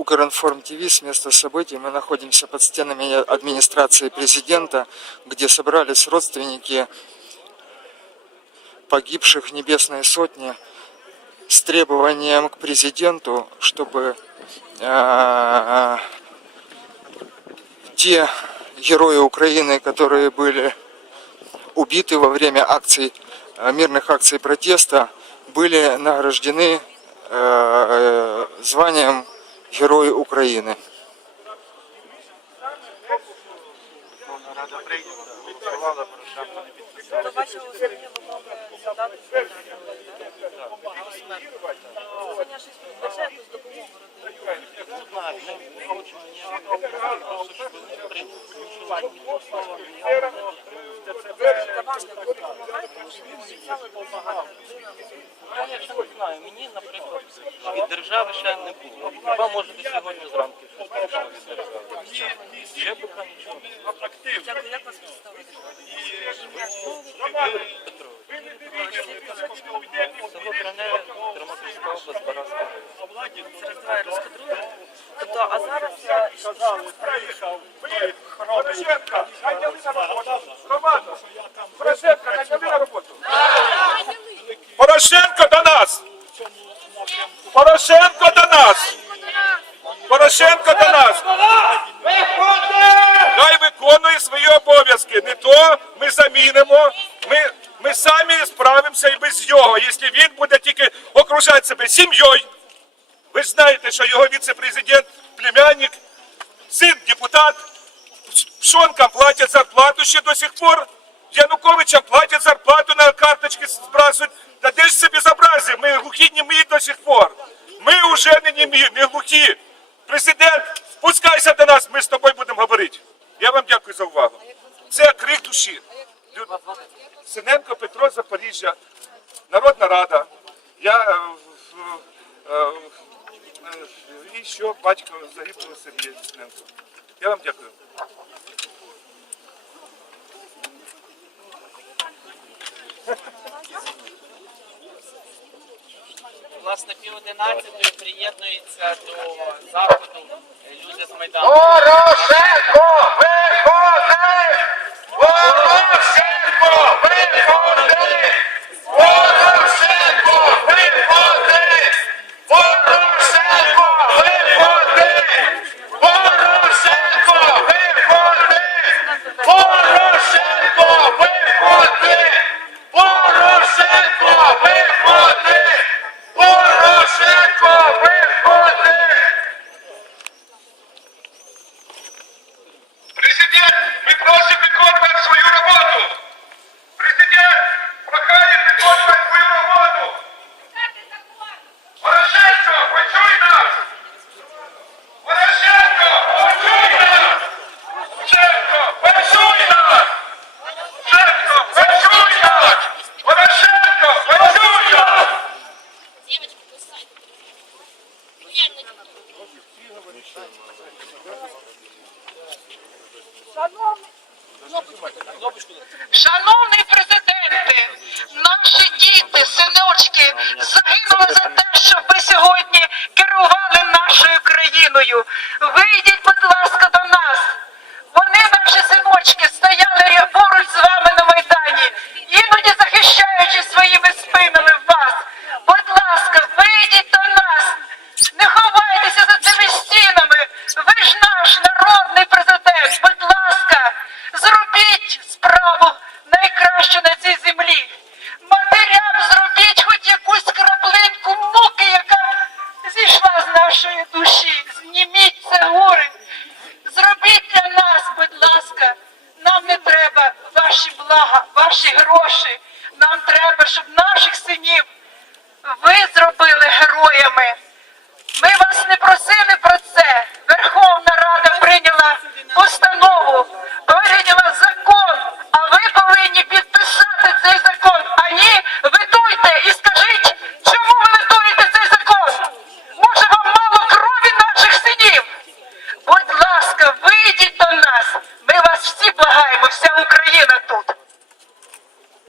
Укринформ ТВ с места событий. Мы находимся под стенами администрации президента, где собрались родственники погибших Небесной Сотни с требованием к президенту, чтобы э, те герои Украины, которые были убиты во время акций, э, мирных акций протеста, были награждены э, э, званием Герої України. Дякую. Я якщо не знаю, мені, наприклад, від держави ще не було. Хіба може до сьогодні зранку щось прийшло від держави? Ще поки нічого. Ви, Петро, ви не дивіться, ви Тобто, а зараз е, що Порошенко, до нас! Порошенко до нас! Порошенко до нас! Хай виконує свої обов'язки. Не то ми замінимо. Ми, самі справимося і без нього, якщо він буде тільки окружати себе сім'єю. Ви ж знаєте, що його віце-президент, племянник, син депутат, Пшонкам платять зарплату ще до сих пор. Януковичам платять зарплату на карточки збрасують. Та де ж це безобразие? Ми глухі німі до сих пор. Ми вже не німі, не глухі. Президент, спускайся до нас, ми з тобою будемо говорити. Я вам дякую за увагу. Це крик душі. Синенко Петро Запоріжжя, Народна Рада. Я е, е, е, і що батько загиблого Сергія Синенко. Я вам дякую. Власне, пів одинадцятої приєднується до заходу люди з Майдану. Порошенко, виходи! Порошенко, виходи! Порошенко, виходи! Порошенко, виходи! Порошенко, виходи! Порошенко, виходи! Порошенко, виходи! Порошенко, виходи! Президент, ми просимо виконувати свою роботу. Президент, прохає виконувати свою роботу. Порошенко, почуй нас. Порошенко, почуй нас. Порошенко, почуй нас. Порошенко, почуй нас. Порошенко, почуй нас. Девочки, кусай. Реально. Шановний президенте, наші діти, синочки загинули за